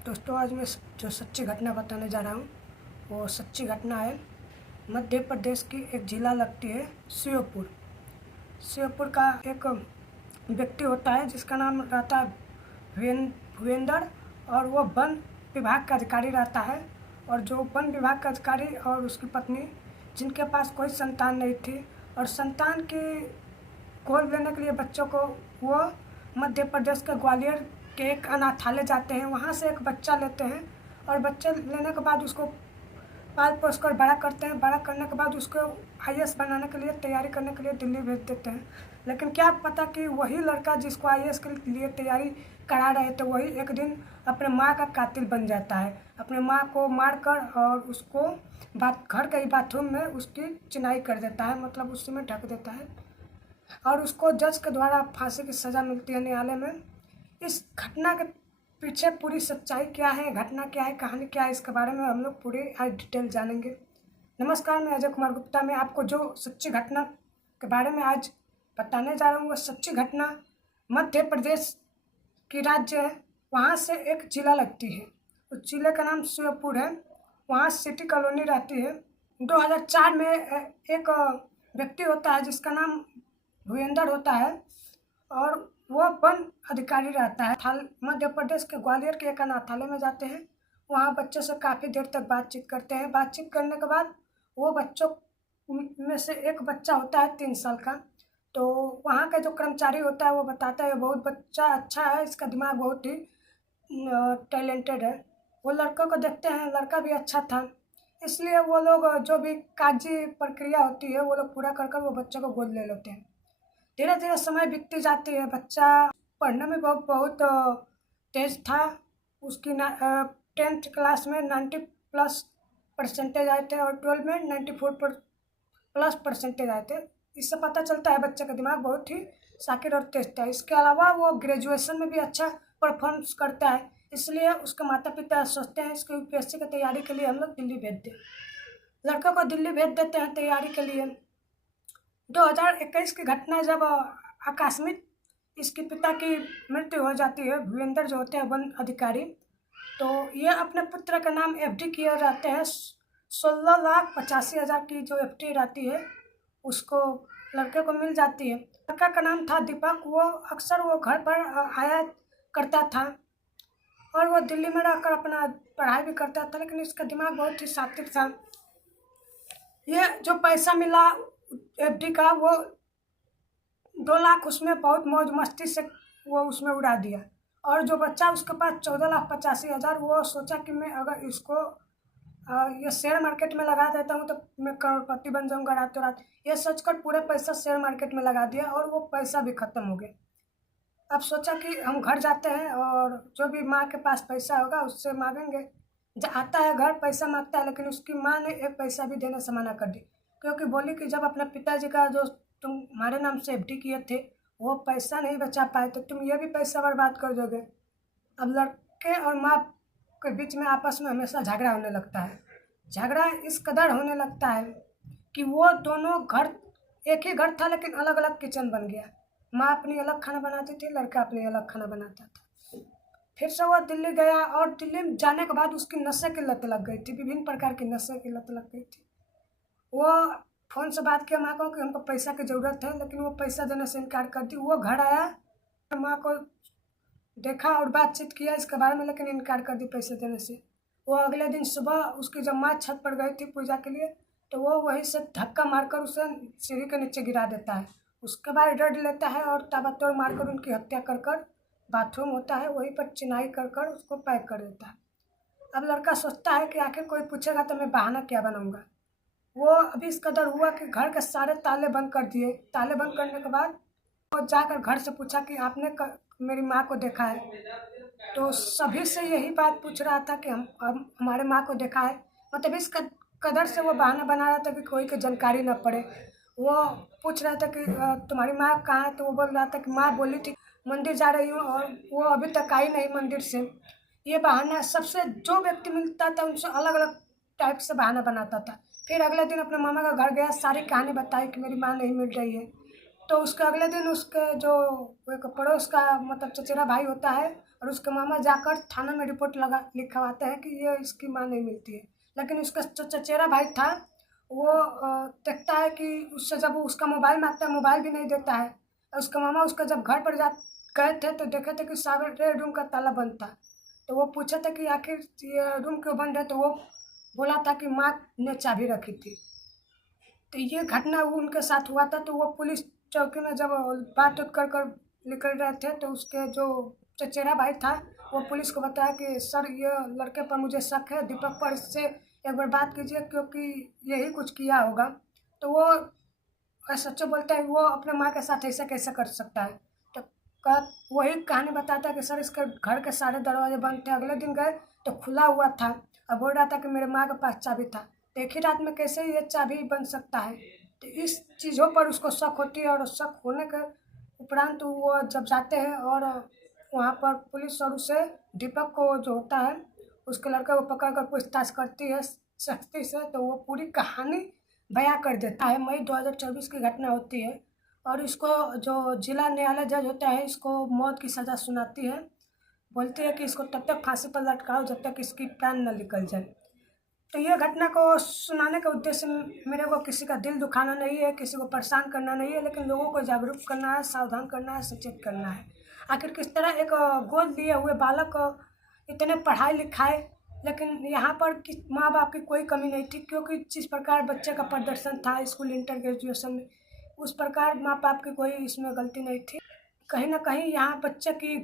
दोस्तों, आज मैं जो सच्ची घटना बताने जा रहा हूँ वो सच्ची घटना है। मध्य प्रदेश की एक ज़िला लगती है श्योपुर। श्योपुर का एक व्यक्ति होता है जिसका नाम रहता है भूपेंद्र, और वो वन विभाग का अधिकारी रहता है। और जो वन विभाग का अधिकारी और उसकी पत्नी, जिनके पास कोई संतान नहीं थी, और संतान की गोद लेने के लिए बच्चों को वो मध्य प्रदेश के ग्वालियर के एक अनाथालय जाते हैं। वहाँ से एक बच्चा लेते हैं और बच्चे लेने के बाद उसको पाल पोस कर बड़ा करते हैं। बड़ा करने के बाद उसको आईएएस बनाने के लिए तैयारी करने के लिए दिल्ली भेज देते हैं। लेकिन क्या पता कि वही लड़का जिसको आईएएस के लिए तैयारी करा रहे थे, वही एक दिन अपने माँ का कातिल बन जाता है। अपने माँ को मारकर और उसको घर के ही बाथरूम में उसकी चिनाई कर देता है, मतलब उसी में ढक देता है, और उसको जज के द्वारा फांसी की सज़ा मिलती है न्यायालय में। इस घटना के पीछे पूरी सच्चाई क्या है, घटना क्या है, कहानी क्या है, इसके बारे में हम लोग पूरी आज डिटेल जानेंगे। नमस्कार, मैं अजय कुमार गुप्ता। मैं आपको जो सच्ची घटना के बारे में आज बताने जा रहा हूँ, वह सच्ची घटना मध्य प्रदेश की राज्य है। वहाँ से एक जिला लगती है, उस जिले का नाम श्योपुर है। वहाँ सिटी कॉलोनी रहती है। 2004 में एक व्यक्ति होता है जिसका नाम भूपेंद्र होता है, और वह वन अधिकारी रहता है। मध्य प्रदेश के ग्वालियर के एक अनाथालय में जाते हैं। वहाँ बच्चों से काफ़ी देर तक बातचीत करते हैं। बातचीत करने के बाद वो बच्चों में से एक बच्चा होता है 3 साल का। तो वहाँ का जो कर्मचारी होता है वो बताता है बहुत बच्चा अच्छा है, इसका दिमाग बहुत ही टैलेंटेड है। वो लड़कों को देखते हैं, लड़का भी अच्छा था, इसलिए वो लोग जो भी कागजी प्रक्रिया होती है वो लोग पूरा कर कर वो बच्चों को गोद ले लेते हैं। धीरे धीरे समय बीतती जाती है। बच्चा पढ़ने में बहुत तेज था। उसकी 10th क्लास में 90+ परसेंटेज आए थे और 12 में 94+ परसेंटेज आए थे। इससे पता चलता है बच्चे का दिमाग बहुत ही शाकिर और तेज था। इसके अलावा वो ग्रेजुएशन में भी अच्छा परफॉर्मेंस करता है, इसलिए उसके माता पिता सोचते हैं इसको यूपीएससी की तैयारी के लिए हम लोग दिल्ली भेज दें। लड़कों को दिल्ली भेज देते हैं तैयारी के लिए। 2021 की घटना, जब आकस्मिक इसके पिता की मृत्यु हो जाती है, भूपेंद्र जो होते हैं वन अधिकारी, तो ये अपने पुत्र का नाम एफडी किए रहते हैं। 16,85,000 की जो एफडी रहती है उसको लड़के को मिल जाती है। लड़का का नाम था दीपक। वो अक्सर वो घर पर आया करता था और वो दिल्ली में रहकर अपना पढ़ाई भी करता था, लेकिन इसका दिमाग बहुत ही शातिर था। ये जो पैसा मिला एफडी का, वो 2 लाख उसमें बहुत मौज मस्ती से वो उसमें उड़ा दिया। और जो बच्चा उसके पास 14,85,000, वो सोचा कि मैं अगर इसको ये शेयर मार्केट में लगा देता हूँ तो मैं करोड़पति बन जाऊँगा रातों रात। ये सोचकर पूरे पैसा शेयर मार्केट में लगा दिया और वो पैसा भी ख़त्म हो गया। अब सोचा कि हम घर जाते हैं और जो भी माँ के पास पैसा होगा उससे मांगेंगे। आता है घर, पैसा मांगता है, लेकिन उसकी माँ ने एक पैसा भी देने से मना कर दी, क्योंकि बोली कि जब अपने पिताजी का जो तुम्हारे नाम से एफडी किए थे वो पैसा नहीं बचा पाए तो तुम ये भी पैसा बर्बाद कर दोगे। अब लड़के और माँ के बीच में आपस में हमेशा झगड़ा होने लगता है। झगड़ा इस कदर होने लगता है कि वो दोनों घर, एक ही घर था लेकिन अलग अलग किचन बन गया। माँ अपनी अलग खाना बनाती थी, लड़का अपनी अलग खाना बनाता था। फिर से वो दिल्ली गया और दिल्ली में जाने के बाद उसकी नशे की लत लग गई थी, विभिन्न प्रकार की नशे की लत लग गई थी। वो फ़ोन से बात किया माँ को कि हमको पैसा की ज़रूरत है, लेकिन वो पैसा देने से इनकार कर दी। वो घर आया, माँ को देखा और बातचीत किया इसके बारे में, लेकिन इनकार कर दी पैसे देने से। वो अगले दिन सुबह उसकी जब माँ छत पर गई थी पूजा के लिए, तो वो वहीं से धक्का मारकर उसे सीढ़ी के नीचे गिरा देता है। उसके बाद रड लेता है और ताबड़तोड़ मारकर उनकी हत्या कर बाथरूम होता है वहीं पर चिनाई कर उसको पैक कर देता है। अब लड़का सोचता है कि आखिर कोई पूछेगा तो मैं बहाना क्या बनाऊंगा। वो अभी इस कदर हुआ कि घर के सारे ताले बंद कर दिए। ताले बंद करने के बाद वो जाकर घर से पूछा कि आपने मेरी माँ को देखा है? तो सभी से यही बात पूछ रहा था कि हम हमारे माँ को देखा है। मतलब इस कदर से वो बहाना बना रहा था कि कोई की जानकारी न पड़े। वो पूछ रहा था कि तुम्हारी माँ कहाँ है? तो वो बोल रहा था कि माँ बोली थी मंदिर जा रही हूँ और वो अभी तक आई नहीं मंदिर से। ये बहाना सबसे जो व्यक्ति मिलता था उनसे अलग अलग टाइप से बहाना बनाता था। फिर अगले दिन अपने मामा का घर गया, सारी कहानी बताई कि मेरी माँ नहीं मिल रही है। तो उसके अगले दिन उसके जो एक पड़ोस का मतलब चचेरा भाई होता है, और उसके मामा जाकर थाना में रिपोर्ट लिखवाते हैं कि ये इसकी माँ नहीं मिलती है। लेकिन उसका जो चचेरा भाई था वो देखता है कि उससे जब वो उसका मोबाइल मांगता है, मोबाइल भी नहीं देता है। उसका मामा उसका जब घर पर गए थे तो देखे थे कि सारे रूम का ताला बंद था। तो वो पूछे थे कि आखिर ये रूम क्यों बंद है, तो वो बोला था कि माँ ने चाबी रखी थी। तो ये घटना वो उनके साथ हुआ था। तो वो पुलिस चौकी में जब बात उत कर निकल रहे थे तो उसके जो चचेरा भाई था वो पुलिस को बताया कि सर ये लड़के पर मुझे शक है, दीपक पर, इससे एक बार बात कीजिए क्योंकि यही कुछ किया होगा। तो वो सच्चो बोलता है वो अपने माँ के साथ ऐसा कैसे कर सकता है। तो वही कहानी बताता है कि सर इसके घर के सारे दरवाजे बंद थे, अगले दिन गए तो खुला हुआ था और बोल रहा था कि मेरे माँ के पास चाबी था। तो एक ही रात में कैसे ये चाबी बन सकता है। तो इस चीज़ों पर उसको शक होती है और शक होने के उपरांत वो जब जाते हैं और वहाँ पर पुलिस और उसे दीपक को जो होता है उसके लड़के को पकड़ कर पूछताछ करती है सख्ती से। तो वो पूरी कहानी बयां कर देता है। मई 2024 की घटना होती है और इसको जो जिला न्यायालय जज होता है इसको मौत की सज़ा सुनाती है। बोलते हैं कि इसको तब तक फांसी पर लटकाओ जब तक इसकी प्राण न निकल जाए। तो ये घटना को सुनाने का उद्देश्य मेरे को किसी का दिल दुखाना नहीं है, किसी को परेशान करना नहीं है, लेकिन लोगों को जागरूक करना है, सावधान करना है, सचेत करना है। आखिर किस तरह एक गोद लिए हुए बालक इतने पढ़ाई लिखाए, लेकिन यहाँ पर माँ बाप की कोई कमी नहीं थी, क्योंकि जिस प्रकार बच्चे का प्रदर्शन था स्कूल इंटर ग्रेजुएशन में उस प्रकार माँ बाप की कोई इसमें गलती नहीं थी। कहीं ना कहीं यहाँ बच्चे की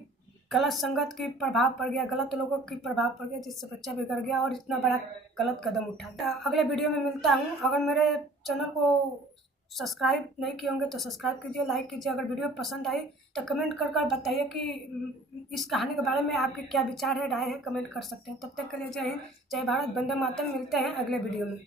गलत संगत की प्रभाव पड़ गया, गलत लोगों की प्रभाव पड़ गया, जिससे बच्चा बिगड़ गया और इतना बड़ा गलत कदम उठा। अगले वीडियो में मिलता हूँ। अगर मेरे चैनल को सब्सक्राइब नहीं किए होंगे तो सब्सक्राइब कीजिए, लाइक कीजिए। अगर वीडियो पसंद आई तो कमेंट कर बताइए कि इस कहानी के बारे में आपके क्या विचार है, राय है, कमेंट कर सकते हैं। तब तक के लिए जय हिंद, जय भारत, वंदे मातरम। मिलते हैं अगले वीडियो में।